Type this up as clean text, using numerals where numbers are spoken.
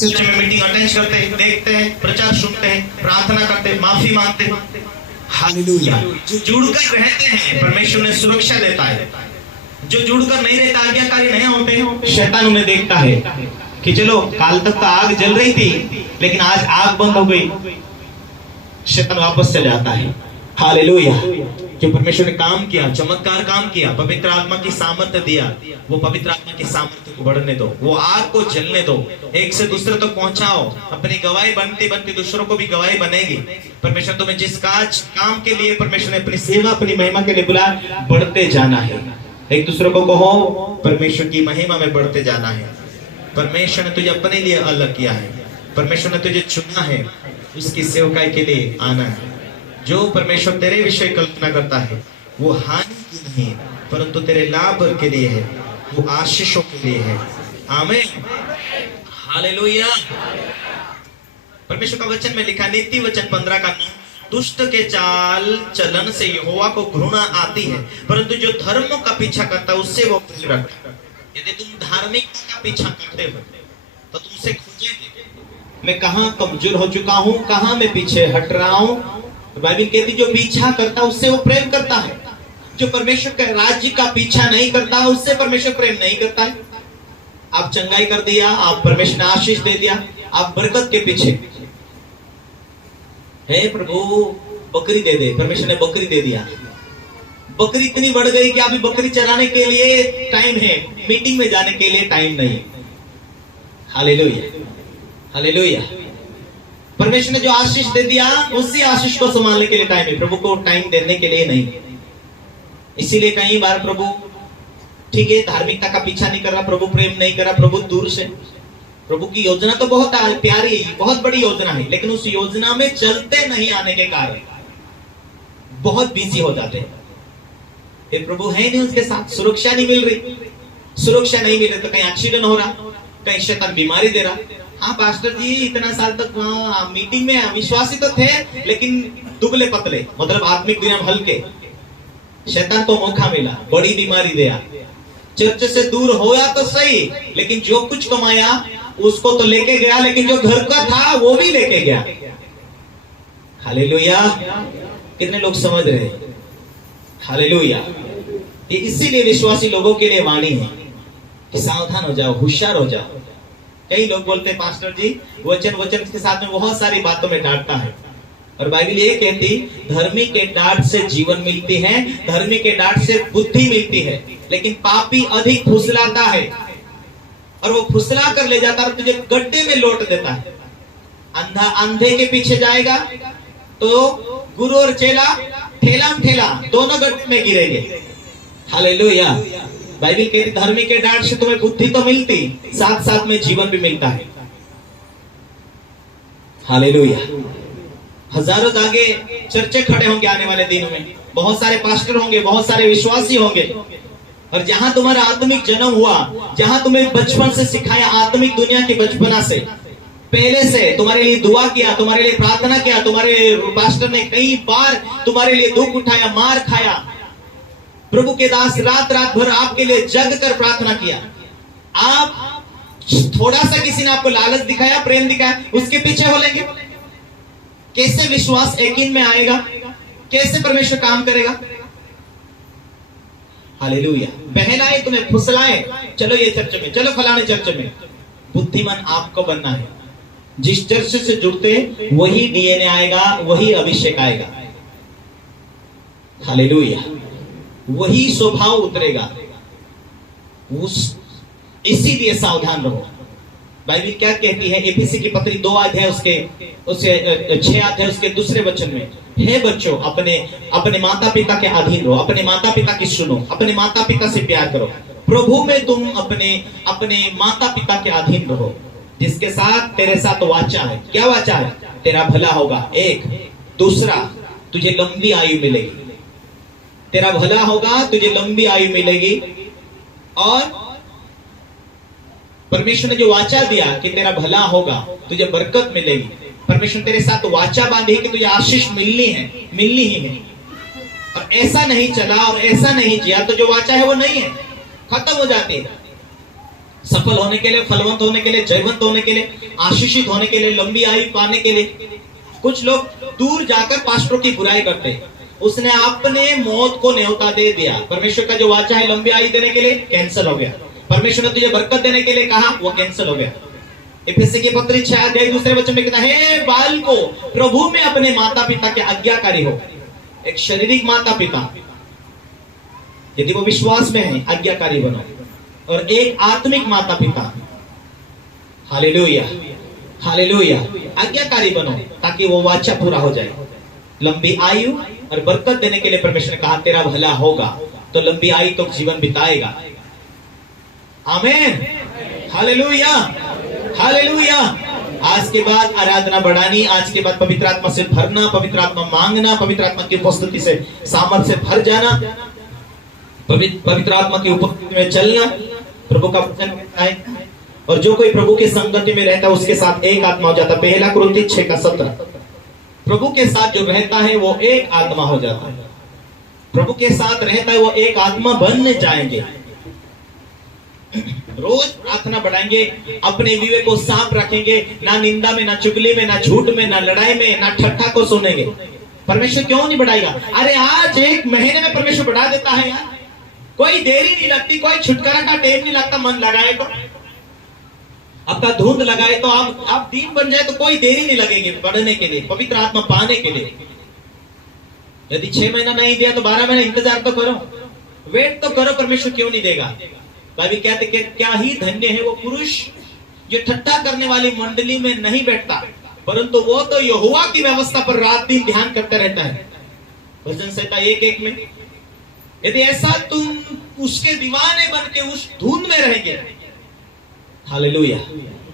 Church में meeting attend करते हैं, देखते हैं, प्रचार सुनते हैं, प्रार्थना करते हैं, माफी मांगते हैं। हालेलुया। जो जुड़कर रहते हैं परमेश्वर ने सुरक्षा देता है। जो जुड़कर नहीं रहता, आज्ञाकारी नहीं होते, शैतान उन्हें देखता है कि चलो काल तक तो आग जल रही थी लेकिन आज आग बंद हो गई, शैतान वापस चले आता है। हालेलुया। जो परमेश्वर ने काम किया, चमत्कार काम किया, पवित्र आत्मा की सामर्थ्य दिया, वो पवित्र आत्मा की सामर्थ्य को बढ़ने दो, वो आग को जलने दो, एक से दूसरे तक पहुंचाओ। अपनी गवाही बनती बनती दूसरों को भी गवाही बनेगी। परमेश्वर तुम्हें जिस काम के लिए परमेश्वर ने अपनी सेवा, अपनी महिमा के लिए बुलाया, बढ़ते जाना है। एक दूसरे को कहो परमेश्वर की महिमा में बढ़ते जाना है। परमेश्वर ने तुझे अपने लिए अलग किया है, परमेश्वर ने तुझे चुना है, उसकी सेवकाई के लिए आना है। जो परमेश्वर तेरे विषय कल्पना करता है वो हानि की नहीं परंतु तेरे लाभ के लिए है, वो आशीषों के लिए है। आमीन। हालेलुया। परमेश्वर का वचन में लिखा, नीति वचन 15 का 9, दुष्ट के चाल चलन से यहोवा को घृणा आती है परंतु जो धर्म का पीछा करता है उससे वो प्रेम रखता है। यदि तुम धार्मिक का पीछा करते हो तो तुमसे खोजेंगे मैं कहां कमजोर हो चुका हूं, कहां मैं पीछे हट रहा हूं। बाइबल कहती जो पीछा करता है उससे वो प्रेम करता है। जो परमेश्वर के राज्य का पीछा नहीं करता उससे परमेश्वर प्रेम नहीं करता है। आप चंगाई कर दिया, आप परमेश्वर ने आशीष दे दिया, आप बरकत के पीछे, हे प्रभु बकरी दे दे, परमेश्वर ने बकरी दे दिया। बकरी इतनी बढ़ गई कि अभी बकरी चराने के लिए टाइम है, मीटिंग में जाने के लिए टाइम नहीं। हालेलुया। हालेलुया। परमेश्वर ने जो आशीष दे दिया उसी आशीष को संभालने के लिए टाइम है, प्रभु को टाइम देने के लिए नहीं। इसीलिए कई बार प्रभु ठीक है धार्मिकता का पीछा नहीं कर रहा, प्रभु प्रेम नहीं कर रहा, प्रभु दूर से। प्रभु की योजना तो बहुत प्यारी, बहुत बड़ी योजना है, लेकिन उस योजना में चलते नहीं आने के कारण बहुत बिजी हो जाते हैं। फिर प्रभु है नहीं उसके साथ, सुरक्षा नहीं मिल रही। सुरक्षा नहीं मिल रही तो कहीं एक्सीडेंट हो रहा, कहीं शैतान बीमारी दे रहा। हाँ पास्टर जी इतना साल तक मीटिंग में विश्वासी तो थे लेकिन दुबले पतले, मतलब आत्मिक दुनिया में हल्के। शैतान को मौका मिला, बड़ी बीमारी दिया, चर्च से दूर होया तो सही लेकिन जो कुछ कमाया उसको तो लेके गया, लेकिन जो घर का था वो भी लेके गया। हालेलुया। कितने लोग समझ रहे? हालेलुया। ये इसीलिए विश्वासी लोगों के लिए वाणी है कि सावधान हो जाओ, होशियार हो जाओ। कई लोग बोलते हैं पास्टर जी वचन के साथ में बहुत सारी बातों में डांटता है, और बाइबल ये कहती धर्मी के डांट से जीवन मिलती है, धर्मी के डांट से बुद्धि मिलती है, लेकिन पापी अधिक फुसलाता है और वो फुसला कर ले जाता है, तुझे गड्ढे में लौट देता है। अंधा अंधे के पीछे जाएगा तो गुरु और चेला ठेला में ठेला दोनों गड्ढे में गिरेंगे। हालेलुया। बाइबल कहती धर्मी के डांट से तुम्हें बुद्धि तो मिलती, साथ साथ में जीवन भी मिलता है। हालेलुया। हजारों आगे चर्चे खड़े होंगे आने वाले दिनों में, बहुत सारे पास्टर होंगे, बहुत सारे विश्वासी होंगे, और जहां तुम्हारा आत्मिक जन्म हुआ, जहां तुम्हें बचपन से सिखाया, आत्मिक दुनिया की बचपना से पहले से तुम्हारे लिए दुआ किया, तुम्हारे लिए प्रार्थना किया, तुम्हारे पास्टर ने कई बार तुम्हारे लिए दुख उठाया, मार खाया, प्रभु के दास रात रात भर आपके लिए जग कर प्रार्थना किया। आप थोड़ा सा किसी ने आपको लालच दिखाया, प्रेम दिखाया, उसके पीछे हो लेंगे। कैसे विश्वास यकीन में आएगा? कैसे परमेश्वर काम करेगा? हालेलुया। बहलाए तुम्हें फुसलाए, चलो ये चर्च में, चलो फलाने चर्च में। बुद्धिमान आपको बनना है। जिस चर्च से जुड़ते वही डीएनए आएगा, वही अभिषेक आएगा। हालेलुया। वही स्वभाव उतरेगा। इसीलिए सावधान रहो। बाइबल क्या कहती है? एफएसी की पत्री 2 अध्याय उसके 6 अध्याय उसके दूसरे वचन में, हे बच्चों अपने माता पिता के अधीन रहो, अपने माता पिता की सुनो, अपने माता पिता से प्यार करो। प्रभु में तुम अपने माता पिता के अधीन रहो, जिसके साथ तेरे साथ वाचा है। क्या वाचा है? तेरा भला होगा। एक दूसरा, तुझे लंबी आयु मिलेगी। तेरा भला होगा, तुझे लंबी आयु मिलेगी। और परमेश्वर ने जो वाचा दिया कि तेरा भला होगा, तुझे बरकत मिलेगी। परमेश्वर तेरे साथ वाचा बांधी कि तुझे आशीष मिलनी ही है। और ऐसा नहीं चला और ऐसा नहीं किया तो जो वाचा है वो नहीं है, खत्म हो जाती है। सफल होने के लिए, फलवंत होने के लिए, जयवंत होने के लिए, आशीषित होने के लिए, लंबी आयु पाने के लिए। कुछ लोग दूर जाकर पास्टरों की बुराई करते हैं। उसने अपने मौत को न्योता दे दिया। परमेश्वर का जो वाचा है लंबी आयु देने के लिए, कैंसिल हो गया। परमेश्वर ने तुझे बरकत देने के लिए कहा, वो कैंसिल हो गया। इफिसी की पत्री 6 अध्याय 2 वचन में कहता है, हे बाल को प्रभु में अपने माता पिता के आज्ञाकारी हो। एक शारीरिक माता पिता यदि वो विश्वास में है, आज्ञाकारी बनो। और एक आत्मिक माता पिता, हालेलुया हालेलुया, आज्ञाकारी बनो ताकि वो वाचा पूरा हो जाए। लंबी आयु और बरकत देने के लिए परमेश्वर ने कहा तेरा भला होगा, तो लंबी आयु तो जीवन बिताएगा। आमीन, हालेलुया हालेलुया। आज के बाद आराधना बढ़ानी, आज के बाद पवित्र आत्मा से भरना, पवित्र आत्मा मांगना, पवित्र आत्मा की उपस्थिति से सामर्थ्य से भर जाना, पवित्र आत्मा की उपस्थिति में चलना। प्रभु का वचन कहता है, और जो कोई प्रभु की संगति में रहता है उसके साथ एक आत्मा हो जाता है। 1 कुरिन्थी 6:17। प्रभु के साथ जो रहता है वो एक आत्मा हो जाता है। प्रभु के साथ रहता है वो एक आत्मा बनने जाएंगे। रोज प्रार्थना बढ़ाएंगे, अपने विवेक को साफ रखेंगे, ना निंदा में, ना चुगली में, ना झूठ में, ना लड़ाई में, ना ठट्ठा को सुनेंगे। परमेश्वर क्यों नहीं बढ़ाएगा? अरे आज 1 महीने में परमेश्वर बढ़ा देता है यार। कोई देरी नहीं लगती, कोई छुटकारा का टेम नहीं लगता। मन लगाए तो आपका धुंध लगाए तो आप दिन बन जाए तो कोई देरी नहीं लगेगी बढ़ने के लिए, पवित्र आत्मा पाने के लिए। यदि 6 महीना नहीं दिया तो 12 महीना इंतजार तो करो, वेट तो करो। परमेश्वर क्यों नहीं देगा? बाइबल कहते कि क्या ही धन्य है वो पुरुष जो ठट्ठा करने वाली मंडली में नहीं बैठता, परंतु वो तो यहोवा की व्यवस्था पर रात दिन ध्यान करता रहता है। भजन संहिता 1:1 में, यदि ऐसा तुम उसके दीवाने बन के उस धुन में रहेंगे, हालेलुया,